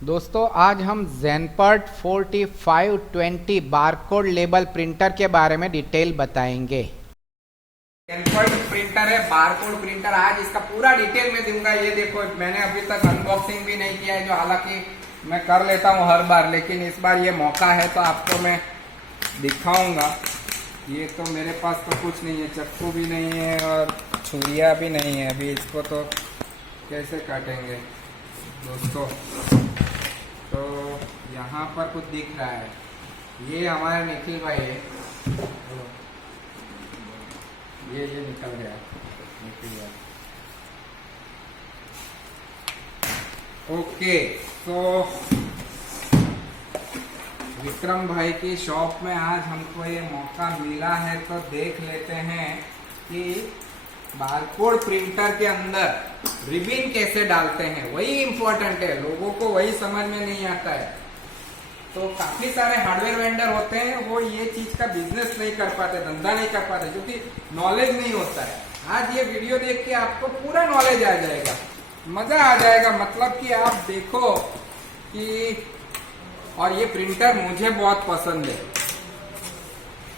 दोस्तों आज हम ज़ेनपर्ट 4520 बारकोड लेबल प्रिंटर के बारे में डिटेल बताएंगे। ज़ेनपर्ट प्रिंटर है, बारकोड प्रिंटर। आज इसका पूरा डिटेल मैं दूंगा। ये देखो, मैंने अभी तक अनबॉक्सिंग भी नहीं किया है, जो हालांकि मैं कर लेता हूँ हर बार, लेकिन इस बार ये मौका है तो आपको मैं दिखाऊंगा। ये तो मेरे पास तो कुछ नहीं है, चक्कू भी नहीं है और छुरिया भी नहीं है। अभी इसको तो कैसे काटेंगे दोस्तों। तो यहाँ पर कुछ दिख रहा है, ये हमारे निखिल भाई है। ये निकल गया निखिल भाई। ओके, तो विक्रम भाई की शॉप में आज हमको ये मौका मिला है, तो देख लेते हैं कि बारकोड प्रिंटर के अंदर रिबिन कैसे डालते हैं। वही इम्पोर्टेंट है, लोगों को वही समझ में नहीं आता है। तो काफी सारे हार्डवेयर वेंडर होते हैं, वो ये चीज का बिजनेस नहीं कर पाते, धंधा नहीं कर पाते, क्योंकि नॉलेज नहीं होता है। आज ये वीडियो देख के आपको पूरा नॉलेज आ जाएगा, मजा आ जाएगा। मतलब कि आप देखो कि, और ये प्रिंटर मुझे बहुत पसंद है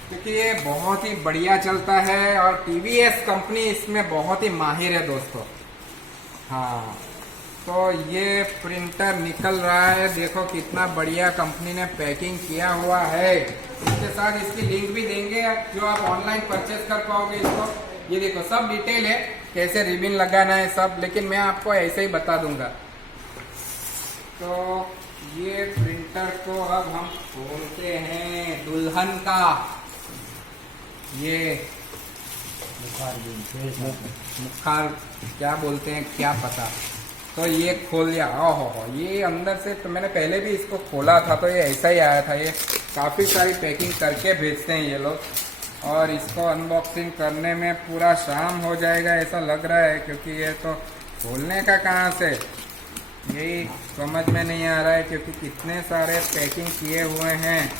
क्योंकि ये बहुत ही बढ़िया चलता है और टीवीएस कंपनी इसमें बहुत ही माहिर है दोस्तों। हाँ, तो ये प्रिंटर निकल रहा है, देखो कितना बढ़िया कंपनी ने पैकिंग किया हुआ है। इसके साथ इसकी लिंक भी देंगे जो आप ऑनलाइन परचेज कर पाओगे इसको। ये देखो सब डिटेल है, कैसे रिबिन लगाना है सब, लेकिन मैं आपको ऐसे ही बता दूंगा। तो ये प्रिंटर को अब हम खोलते हैं, दुल्हन का ये मुखार क्या बोलते हैं क्या पता। तो ये खोल लिया। ओहो, ये अंदर से तो मैंने पहले भी इसको खोला था, तो ये ऐसा ही आया था। ये काफ़ी सारी पैकिंग करके भेजते हैं ये लोग, और इसको अनबॉक्सिंग करने में पूरा शाम हो जाएगा ऐसा लग रहा है, क्योंकि ये तो खोलने का कहाँ से यही समझ में नहीं आ रहा है, क्योंकि कितने सारे पैकिंग किए हुए हैं।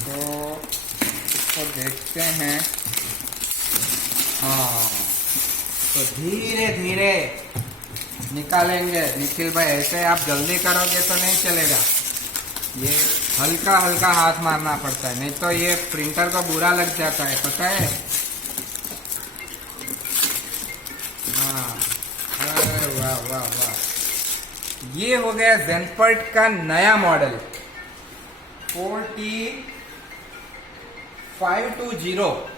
तो देखते हैं। हाँ, तो धीरे धीरे निकालेंगे निखिल भाई, ऐसे आप जल्दी करोगे तो नहीं चलेगा। ये हल्का हल्का हाथ मारना पड़ता है, नहीं तो ये प्रिंटर को बुरा लग जाता है, पता है। हाँ, अरे वाह वाह वाह। ये हो गया ज़ेनपर्ट का नया मॉडल 4520।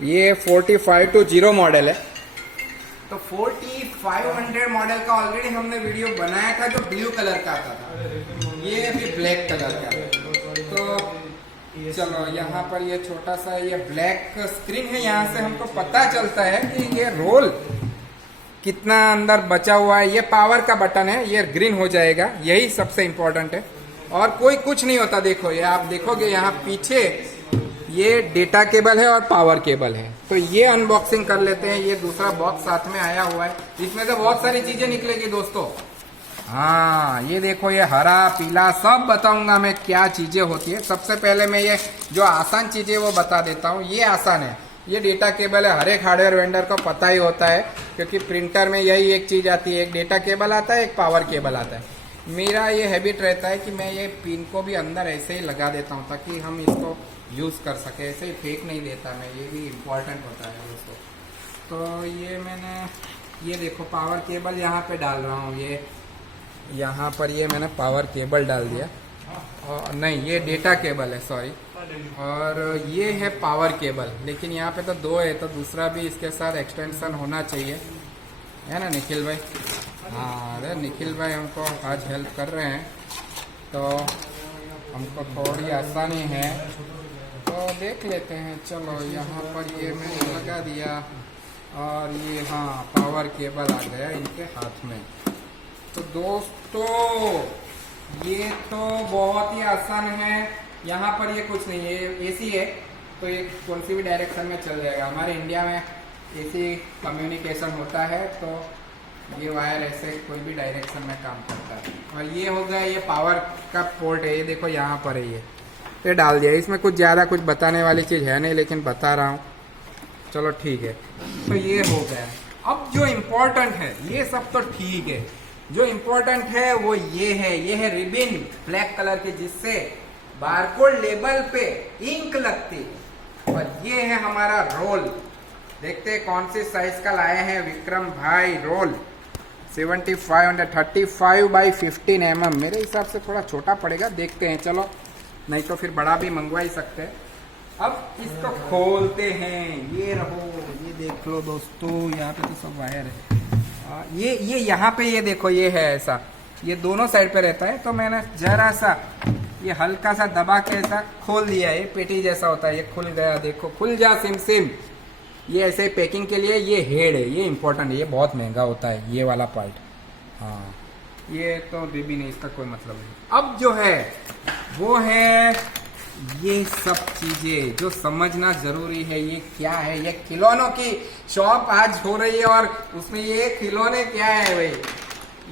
ये 4520 मॉडल है। तो 4500 मॉडल का ऑलरेडी हमने वीडियो बनाया था, जो ब्लू कलर का आता था। ये भी ब्लैक कलर का है। तो चलो, यहाँ पर ये छोटा सा ये ब्लैक स्क्रीन है, यहाँ से हमको पता चलता है कि ये रोल कितना अंदर बचा हुआ है। ये पावर का बटन है, ये ग्रीन हो जाएगा, यही सबसे इम्पोर्टेंट है। और कोई कुछ नहीं होता। देखो, ये आप देखोगे यहाँ पीछे ये डेटा केबल है और पावर केबल है। तो ये अनबॉक्सिंग कर लेते हैं। ये दूसरा बॉक्स साथ में आया हुआ है, इसमें से बहुत सारी चीजें निकलेगी दोस्तों। हाँ, ये देखो, ये हरा पीला सब बताऊंगा मैं क्या चीजें होती है। सबसे पहले मैं ये जो आसान चीजें वो बता देता हूँ। ये आसान है, ये डेटा केबल है। हर एक हार्डवेयर वेंडर को पता ही होता है, क्योंकि प्रिंटर में यही एक चीज आती है, एक डेटा केबल आता है, एक पावर केबल आता है। मेरा ये हैबिट रहता है कि मैं ये पिन को भी अंदर ऐसे ही लगा देता हूँ, ताकि हम इसको यूज़ कर सके। ऐसे ही फेंक नहीं देता मैं, ये भी इम्पोर्टेंट होता है दोस्तों। तो ये मैंने, ये देखो पावर केबल यहाँ पे डाल रहा हूँ। ये यहाँ पर ये मैंने पावर केबल डाल दिया, और नहीं, ये डेटा केबल है, सॉरी। और ये है पावर केबल, लेकिन यहाँ पे तो दो है, तो दूसरा भी इसके साथ एक्सटेंशन होना चाहिए, है ना निखिल भाई। हाँ, अरे निखिल भाई हमको आज हेल्प कर रहे हैं, तो हमको थोड़ी आसानी है, तो देख लेते हैं। चलो, यहाँ पर ये मैंने लगा दिया, और ये हाँ पावर केबल आ गया इनके हाथ में। तो दोस्तों ये तो बहुत ही आसान है। यहाँ पर ये कुछ नहीं है, ये एसी है, तो ये कौन सी भी डायरेक्शन में चल जाएगा। हमारे इंडिया में एसी कम्युनिकेशन होता है, तो ये वायर ऐसे कोई भी डायरेक्शन में काम करता है। और ये हो गया, ये पावर का पोर्ट है, ये देखो यहाँ पर है, ये डाल दिया। इसमें कुछ ज़्यादा कुछ बताने वाली चीज़ है नहीं, लेकिन बता रहा हूँ। चलो ठीक है, तो ये हो गया। अब जो इम्पोर्टेंट है, ये सब तो ठीक है, जो इम्पोर्टेंट है वो ये है रिबिन ब्लैक कलर के, जिससे बारकोड लेबल पे इंक लगती है। और ये है हमारा रोल। देखते हैं कौन सी साइज का लाए हैं विक्रम भाई रोल। 75 बाई 15 mm, मेरे हिसाब से थोड़ा छोटा पड़ेगा, देखते हैं चलो, नहीं तो फिर बड़ा भी मंगवा ही सकते हैं। अब इसको खोलते हैं, ये रहो, ये देख लो दोस्तों, यहाँ पे तो सब वायर है। ये यहाँ पे ये देखो, ये है ऐसा, ये दोनों साइड पे रहता है, तो मैंने जरा सा ये हल्का सा दबा के ऐसा खोल दिया है। पेटी जैसा होता है, ये खुल गया, देखो खुल जा सिम सिम। ये ऐसे पैकिंग के लिए ये हेड है, ये इंपॉर्टेंट है, ये बहुत महंगा होता है ये वाला पार्ट। हाँ, ये तो रिबिन है, इसका कोई मतलब नहीं। अब जो है वो है ये सब चीजें जो समझना जरूरी है। ये क्या है? ये खिलौनों की शॉप आज हो रही है और उसमें ये खिलौने क्या है भाई,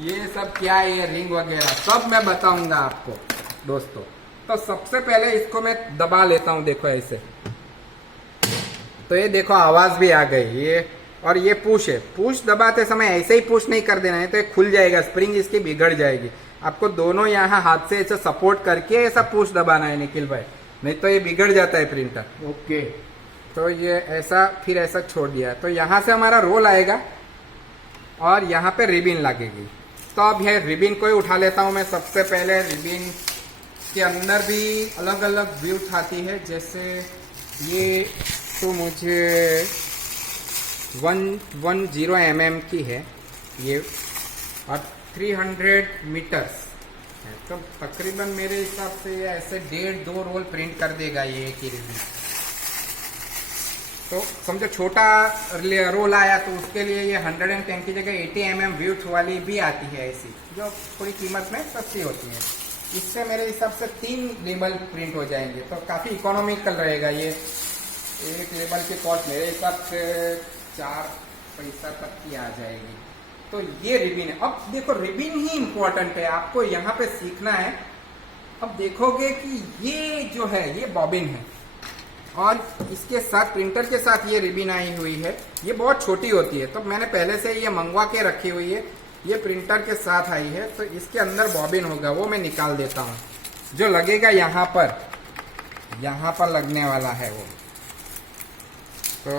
ये सब क्या है, ये रिंग वगैरह सब मैं बताऊंगा आपको दोस्तों। तो सबसे पहले इसको मैं दबा लेता हूं, देखो ऐसे, तो ये देखो आवाज भी आ गई ये। और ये पुश है, पुश दबाते समय ऐसे ही पुश नहीं कर देना है, तो ये खुल जाएगा, स्प्रिंग इसकी बिगड़ जाएगी। आपको दोनों यहाँ हाथ से ऐसा सपोर्ट करके ऐसा पुश दबाना है निखिल भाई, नहीं तो ये बिगड़ जाता है प्रिंटर। ओके, तो ये ऐसा फिर ऐसा छोड़ दिया, तो यहाँ से हमारा रोल आएगा और यहाँ पे रिबिन लगेगी। तो अब ये रिबिन को ही उठा लेता हूँ मैं। सबसे पहले रिबिन के अंदर भी अलग अलग व्यू आती है, जैसे ये तो मुझे 110 mm की है ये, और 300 मीटर्स है, तो तकरीबन मेरे हिसाब से ये ऐसे 1.5-2 रोल प्रिंट कर देगा ये एक ही रिबिन। तो समझो छोटा रोल आया तो उसके लिए ये 110 की जगह 80 mm व्यूथ वाली भी आती है ऐसी, जो थोड़ी कीमत में सस्ती होती है। इससे मेरे हिसाब से 3 लेबल प्रिंट हो जाएंगे, तो काफ़ी इकोनॉमिकल रहेगा ये। एक लेबल की कॉस्ट मेरे हिसाब से 4 पैसा तक की आ जाएगी। तो ये रिबिन है। अब देखो रिबिन ही इम्पोर्टेंट है, आपको यहाँ पे सीखना है। अब देखोगे कि ये जो है ये बॉबिन है, और इसके साथ प्रिंटर के साथ ये रिबिन आई हुई है। ये बहुत छोटी होती है, तो मैंने पहले से ये मंगवा के रखी हुई है, ये प्रिंटर के साथ आई है। तो इसके अंदर बॉबिन होगा, वो मैं निकाल देता हूँ। जो लगेगा यहाँ पर लगने वाला है वो। तो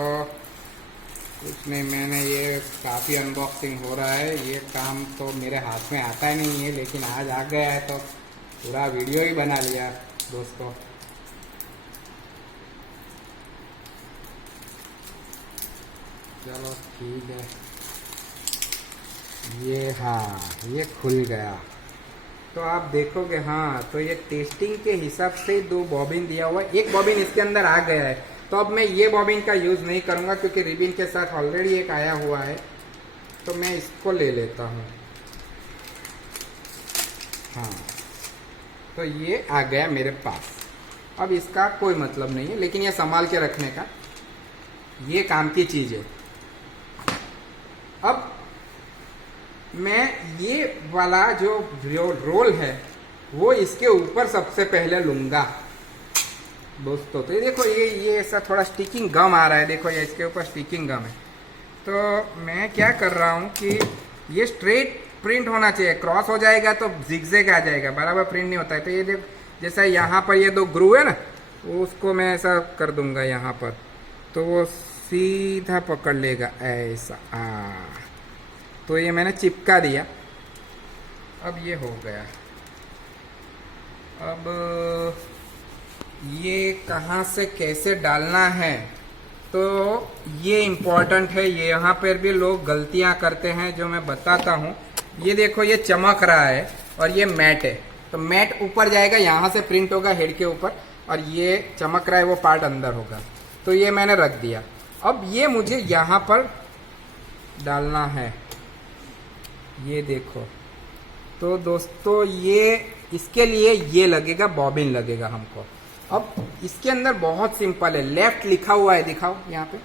कुछ नहीं, मैंने ये काफ़ी अनबॉक्सिंग हो रहा है, ये काम तो मेरे हाथ में आता ही नहीं है, लेकिन आज आ गया है तो पूरा वीडियो ही बना लिया दोस्तों। चलो ठीक है, ये हाँ ये खुल गया। तो आप देखोगे, हाँ तो ये टेस्टिंग के हिसाब से 2 बॉबिन दिया हुआ है, एक बॉबिन इसके अंदर आ गया है। तो अब मैं ये बॉबिन का यूज़ नहीं करूँगा, क्योंकि रिबिन के साथ ऑलरेडी एक आया हुआ है, तो मैं इसको ले लेता हूँ। हाँ, तो ये आ गया मेरे पास। अब इसका कोई मतलब नहीं है, लेकिन ये संभाल के रखने का, ये काम की चीज़ है। अब मैं ये वाला जो रोल है वो इसके ऊपर सबसे पहले लूँगा दोस्तों। तो ये देखो, ये ऐसा थोड़ा स्टिकिंग गम आ रहा है, देखो ये इसके ऊपर स्टिकिंग गम है। तो मैं क्या कर रहा हूँ कि ये स्ट्रेट प्रिंट होना चाहिए, क्रॉस हो जाएगा तो जिगजैग आ जाएगा, बराबर प्रिंट नहीं होता है। तो ये देखो, जैसा यहाँ पर ये 2 ग्रू है ना, उसको मैं ऐसा कर दूंगा यहाँ पर, तो वो सीधा पकड़ लेगा ऐसा। तो ये मैंने चिपका दिया, अब ये हो गया। अब ये कहाँ से कैसे डालना है, तो ये इम्पोर्टेंट है। ये यहाँ पर भी लोग गलतियाँ करते हैं, जो मैं बताता हूँ। ये देखो, ये चमक रहा है और ये मैट है, तो मैट ऊपर जाएगा, यहाँ से प्रिंट होगा हेड के ऊपर, और ये चमक रहा है वो पार्ट अंदर होगा। तो ये मैंने रख दिया। अब ये मुझे यहाँ पर डालना है, ये देखो। तो दोस्तों ये इसके लिए ये लगेगा, बॉबिन लगेगा हमको। अब इसके अंदर बहुत सिंपल है, लेफ्ट लिखा हुआ है, दिखाओ यहाँ पे,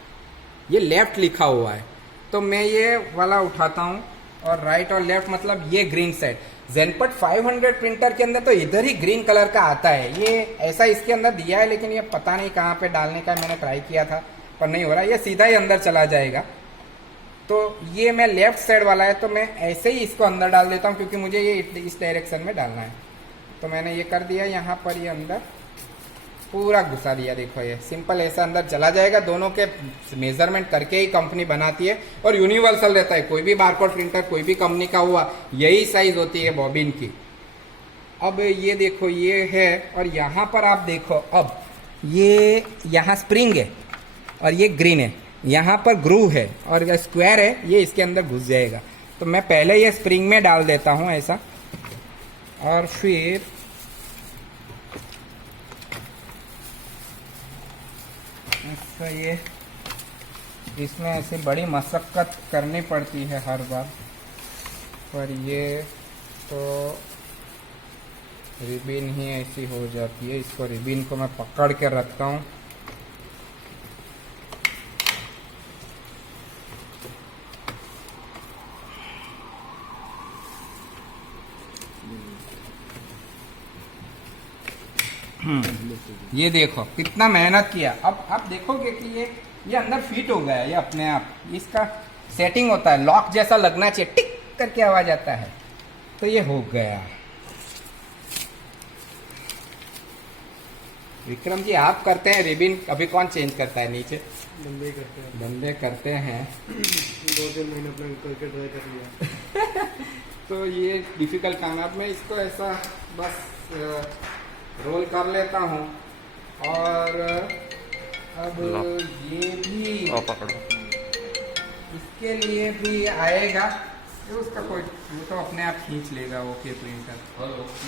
ये लेफ्ट लिखा हुआ है। तो मैं ये वाला उठाता हूँ, और राइट और लेफ्ट मतलब ये ग्रीन साइड। जेनपट 500 प्रिंटर के अंदर तो इधर ही ग्रीन कलर का आता है, ये ऐसा इसके अंदर दिया है, लेकिन ये पता नहीं कहाँ पे डालने का मैंने ट्राई किया था पर नहीं हो रहा, ये सीधा ही अंदर चला जाएगा। तो ये मैं लेफ्ट साइड वाला है तो मैं ऐसे ही इसको अंदर डाल देता हूँ, क्योंकि मुझे ये इस डायरेक्शन में डालना है। तो मैंने ये कर दिया, यहाँ पर ये अंदर पूरा घुसा दिया। देखो ये सिंपल ऐसा अंदर चला जाएगा। दोनों के मेजरमेंट करके ही कंपनी बनाती है और यूनिवर्सल रहता है। कोई भी बारकोड प्रिंटर कोई भी कंपनी का हुआ यही साइज होती है बॉबिन की। अब ये देखो ये है, और यहाँ पर आप देखो, अब ये यहाँ स्प्रिंग है और ये ग्रीन है, यहाँ पर ग्रूव है और स्क्वायर है, ये इसके अंदर घुस जाएगा। तो मैं पहले ये स्प्रिंग में डाल देता हूँ ऐसा, और फिर ऐसा ये इसमें ऐसी बड़ी मशक्कत करनी पड़ती है हर बार, पर ये तो रिबिन ही ऐसी हो जाती है। इसको रिबिन को मैं पकड़ के रखता हूँ। ये देखो कितना मेहनत किया। अब आप देखोगे कि ये अंदर फिट हो गया, ये अपने आप इसका सेटिंग होता है, लॉक जैसा लगना चाहिए, टिक करके आवाज आता है, तो ये हो गया। विक्रम जी आप करते हैं रिबिन, अभी कौन चेंज करता है नीचे? बंदे करते हैं। बंदे करते हैं। 2-3 महीने अपना करके ट्राई कर लिया। तो ये डिफिकल्ट काम है। अब मैं इसको ऐसा बस रोल कर लेता हूँ, और अब ये भी पकड़ो, इसके लिए भी आएगा, ये उसका कोई वो तो अपने आप खींच लेगा। ओके प्रिंटर,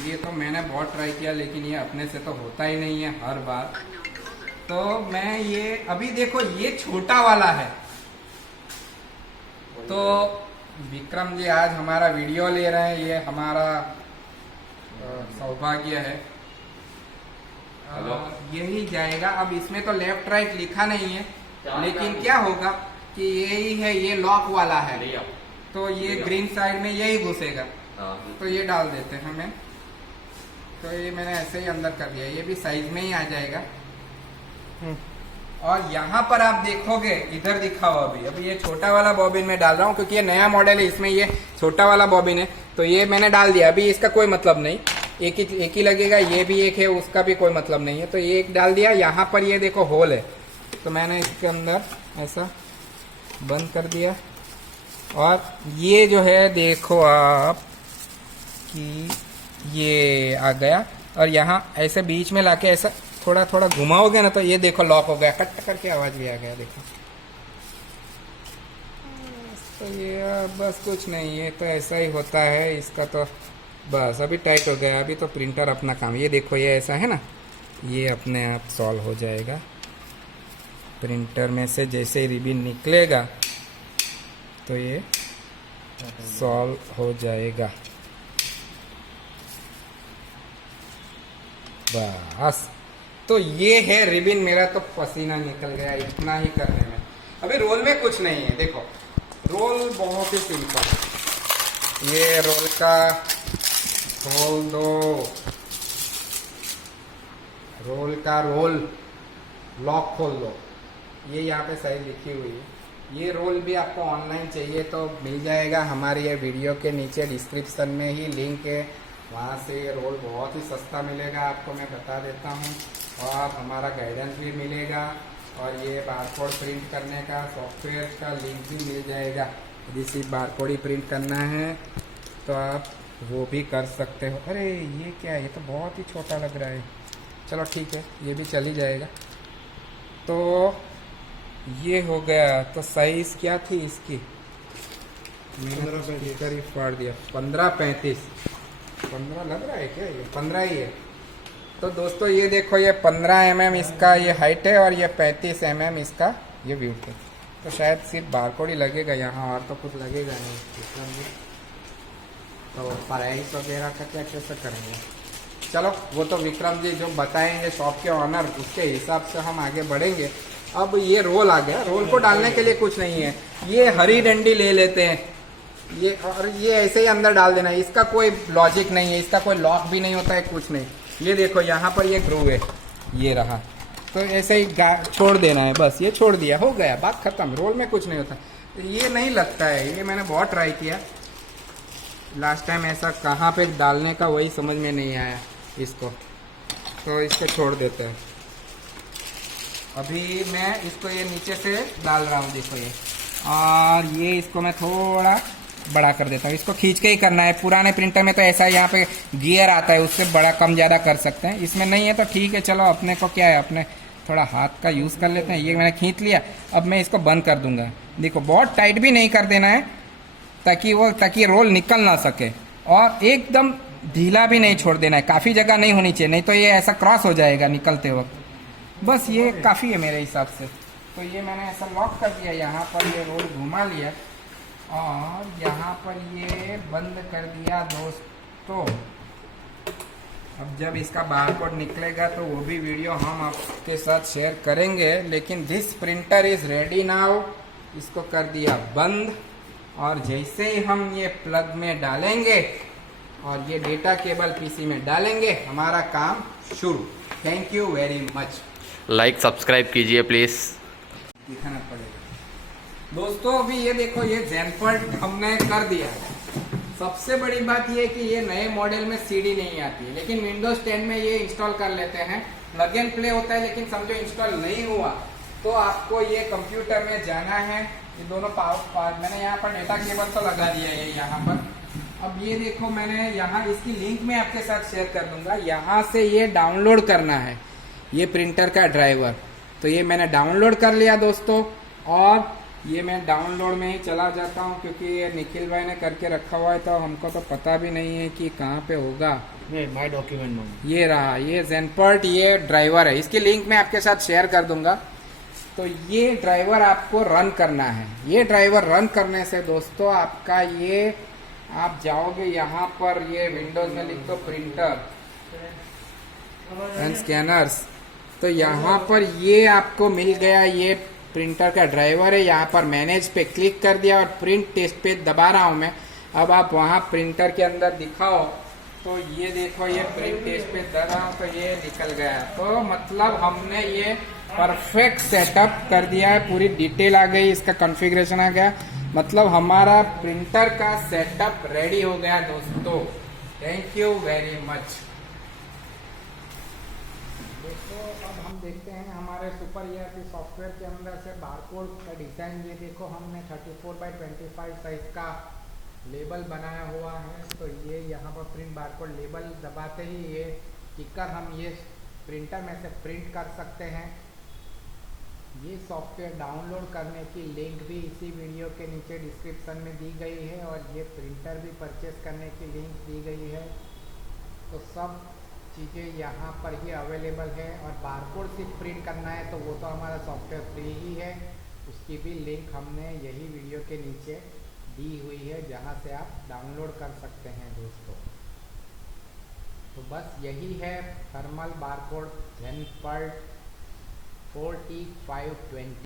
ये तो मैंने बहुत ट्राई किया लेकिन ये अपने से तो होता ही नहीं है हर बार। तो मैं ये अभी देखो ये छोटा वाला है, तो विक्रम जी आज हमारा वीडियो ले रहे हैं, ये हमारा सौभाग्य है। यही जाएगा। अब इसमें तो लेफ्ट राइट लिखा नहीं है, लेकिन क्या होगा कि यही है, ये लॉक वाला है, तो ये ग्रीन साइड में यही घुसेगा। तो ये डाल देते हैं हमें। तो ये मैंने ऐसे ही अंदर कर दिया, ये भी साइज में ही आ जाएगा। और यहाँ पर आप देखोगे इधर दिखा हुआ अभी ये छोटा वाला बॉबिन में डाल रहा हूँ, क्योंकि ये नया मॉडल है, इसमें ये छोटा वाला बॉबिन है, तो ये मैंने डाल दिया। अभी इसका कोई मतलब नहीं, एक ही लगेगा, ये भी एक है, उसका भी कोई मतलब नहीं है, तो ये एक डाल दिया। यहाँ पर ये देखो होल है, तो मैंने इसके अंदर ऐसा बंद कर दिया। और ये जो है देखो आप कि ये आ गया, और यहाँ ऐसे बीच में लाके ऐसा थोड़ा थोड़ा घुमाओगे ना, तो ये देखो लॉक हो गया, कट करके आवाज भी आ गया। देखो तो ये बस कुछ नहीं, ये तो ऐसा ही होता है इसका। तो बस अभी टाइट हो गया, अभी तो प्रिंटर अपना काम, ये देखो ये ऐसा है ना, ये अपने आप सॉल्व हो जाएगा। प्रिंटर में से जैसे ही रिबिन निकलेगा तो ये सॉल्व हो जाएगा। बस तो ये है रिबिन। मेरा तो पसीना निकल गया इतना ही करने में। अभी रोल में कुछ नहीं है, देखो रोल बहुत ही सिंपल है। ये रोल का खोल दो, रोल का रोल लॉक खोल दो, ये यहाँ पे सही लिखी हुई है। ये रोल भी आपको ऑनलाइन चाहिए तो मिल जाएगा, हमारे ये वीडियो के नीचे डिस्क्रिप्शन में ही लिंक है, वहाँ से ये रोल बहुत ही सस्ता मिलेगा आपको, मैं बता देता हूँ। और हमारा गाइडेंस भी मिलेगा, और ये बारकोड प्रिंट करने का सॉफ्टवेयर का लिंक भी मिल जाएगा। यदि सिर्फ बारकोड ही प्रिंट करना है तो आप वो भी कर सकते हो। अरे ये क्या है, ये तो बहुत ही छोटा लग रहा है। चलो ठीक है, ये भी चल ही जाएगा। तो ये हो गया। तो साइज क्या थी इसकी? मैंने फाड़ दिया। 15-35 15 लग रहा है क्या? ये 15 ही है। तो दोस्तों ये देखो, ये 15 mm इसका ये हाइट है, और ये 35 mm इसका ये विड्थ है। तो शायद सिर्फ बारकोड ही लगेगा यहाँ, और तो कुछ लगेगा नहीं। तो प्राइस वगैरह का क्या कैसे करेंगे? चलो वो तो विक्रम जी जो बताएंगे शॉप के ऑनर, उसके हिसाब से हम आगे बढ़ेंगे। अब ये रोल आ गया। रोल को डालने के लिए कुछ नहीं है, ये हरी डंडी ले लेते हैं ये, और ये ऐसे ही अंदर डाल देना है। इसका कोई लॉजिक नहीं है, इसका कोई लॉक भी नहीं होता है, कुछ नहीं। ये देखो यहाँ पर ये ग्रूव है, ये रहा, तो ऐसे ही छोड़ देना है, बस ये छोड़ दिया, हो गया, बात खत्म। रोल में कुछ नहीं होता। तो ये नहीं लगता है, ये मैंने बहुत ट्राई किया लास्ट टाइम, ऐसा कहाँ पे डालने का वही समझ में नहीं आया इसको, तो इसको छोड़ देते हैं। अभी मैं इसको ये नीचे से डाल रहा हूँ, देखो ये, और ये इसको मैं थोड़ा बड़ा कर देता हूँ। इसको खींच के ही करना है, पुराने प्रिंटर में तो ऐसा यहाँ पे गियर आता है, उससे बड़ा कम ज़्यादा कर सकते हैं, इसमें नहीं है तो ठीक है, चलो अपने को क्या है, अपने थोड़ा हाथ का यूज़ कर लेते हैं। ये मैंने खींच लिया, अब मैं इसको बंद कर दूंगा। देखो बहुत टाइट भी नहीं कर देना है ताकि रोल निकल ना सके, और एकदम ढीला भी नहीं छोड़ देना है, काफ़ी जगह नहीं होनी चाहिए, नहीं तो ये ऐसा क्रॉस हो जाएगा निकलते वक्त। बस ये काफ़ी है मेरे हिसाब से। तो ये मैंने ऐसा लॉक कर दिया, यहाँ पर ये रोल घुमा लिया और यहाँ पर ये बंद कर दिया दोस्तों। अब जब इसका बारकोड निकलेगा तो वो भी वीडियो हम आपके साथ शेयर करेंगे। लेकिन this printer is ready now. इसको कर दिया बंद, और जैसे ही हम ये प्लग में डालेंगे और ये डेटा केबल पीसी में डालेंगे, हमारा काम शुरू। Thank you very much. Like subscribe कीजिए प्लीज़। दिखाना पड़ेगा दोस्तों। अभी ये देखो, ये जेनपर्ट हमने कर दिया है। सबसे बड़ी बात ये कि ये नए मॉडल में सीडी नहीं आती है, लेकिन विंडोज 10 में ये इंस्टॉल कर लेते हैं। प्लग एंड प्ले होता है, लेकिन समझो इंस्टॉल नहीं हुआ तो आपको ये कंप्यूटर में जाना है। ये दोनों पावर मैंने यहाँ पर डेटा केबल तो लगा दिया है यहाँ पर। अब ये देखो, मैंने यहाँ इसकी लिंक में आपके साथ शेयर कर दूंगा। यहाँ से ये डाउनलोड करना है, ये प्रिंटर का ड्राइवर। तो ये मैंने डाउनलोड कर लिया दोस्तों, और ये मैं डाउनलोड में ही चला जाता हूँ क्योंकि ये निखिल भाई ने करके रखा हुआ है, तो हमको तो पता भी नहीं है कि कहाँ पे होगा। माय डॉक्यूमेंट में ये रहा, ये जेनपर्ट ये ड्राइवर है, इसकी लिंक मैं आपके साथ शेयर कर दूंगा। तो ये ड्राइवर आपको रन करना है। ये ड्राइवर रन करने से दोस्तों आपका ये, आप जाओगे यहाँ पर, ये विंडोज में लिख दो प्रिंटर एंड स्कैनर्स, तो यहाँ पर ये आपको मिल गया, ये प्रिंटर का ड्राइवर है। यहाँ पर मैनेज पे क्लिक कर दिया और प्रिंट टेस्ट पे दबा रहा हूँ मैं। अब आप वहाँ प्रिंटर के अंदर दिखाओ तो ये देखो, ये प्रिंट टेस्ट पे दबा रहा हूँ तो ये निकल गया। तो मतलब हमने ये परफेक्ट सेटअप कर दिया है, पूरी डिटेल आ गई, इसका कॉन्फ़िगरेशन आ गया, मतलब हमारा प्रिंटर का सेटअप रेडी हो गया दोस्तों। Thank you very much. देखो अब हम देखते हैं हमारे सुपर ERP सॉफ्टवेयर के अंदर से बारकोड का डिज़ाइन। ये देखो, हमने 34x25 साइज का लेबल बनाया हुआ है। तो ये यहाँ पर प्रिंट बारकोड लेबल दबाते ही ये टिकर हम ये प्रिंटर में से प्रिंट कर सकते हैं। ये सॉफ्टवेयर डाउनलोड करने की लिंक भी इसी वीडियो के नीचे डिस्क्रिप्शन में दी गई है, और ये प्रिंटर भी परचेस करने की लिंक दी गई है। तो सब चीज़ें यहाँ पर ही अवेलेबल है, और बारकोड सिर्फ प्रिंट करना है तो वो तो हमारा सॉफ्टवेयर फ्री ही है, उसकी भी लिंक हमने यही वीडियो के नीचे दी हुई है, जहाँ से आप डाउनलोड कर सकते हैं दोस्तों। तो बस यही है थर्मल बारकोड जेनपर्ट 4520।